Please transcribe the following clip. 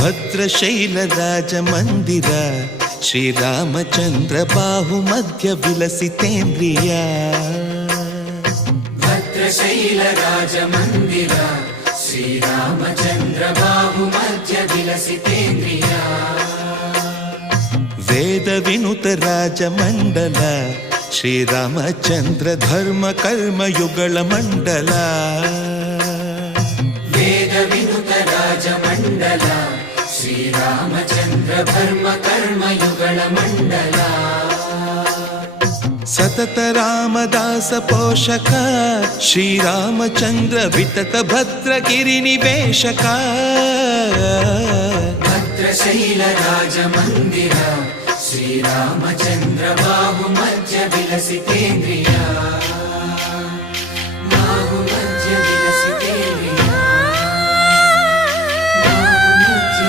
ಭದ್ರಶೈಲ ರಾಜ ಮಂದಿರ ಶ್ರೀರಾಮಚಂದ್ರ ಬಾಹು ಮಧ್ಯ ವಿಲಸಿತೇಂದ್ರಿಯ. ಭದ್ರಶೈಲ ರಾಜ ಮಂದಿರ ಶ್ರೀರಾಮಚಂದ್ರ ಬಾಹು ಮಧ್ಯ ವಿಲಸಿತೇಂದ್ರಿಯ. ವೇದ ವಿನುತ ರಾಜ ಮಂಡಲ ಶ್ರೀರಾಮಚಂದ್ರ ಧರ್ಮ ಕರ್ಮಯುಗಳ ಮಂಡಲ. ವೇದ ವಿನುತ ರಾಜ ಮಂಡಲ ಶ್ರೀರಾಮಚಂದ್ರ ಧರ್ಮ ಕರ್ಮಯುಗಳ ಮಂಡಲ. ಸತತ ರಾಮದಾಸ ಪೋಷಕ ಶ್ರೀರಾಮಚಂದ್ರ ವಿತತ ಭದ್ರಗಿರಿ ನಿವೇಶಕ. ಭದ್ರಶೈಲ ರಾಜ ಮಂದಿರ ಶ್ರೀರಾಮಚಂದ್ರ ಬಾಹು ಮಧ್ಯ ವಿಲಸಿತೇಂದ್ರಿಯ. ಬಾಹು ಮಧ್ಯ ವಿಲಸಿತೇಂದ್ರಿಯ.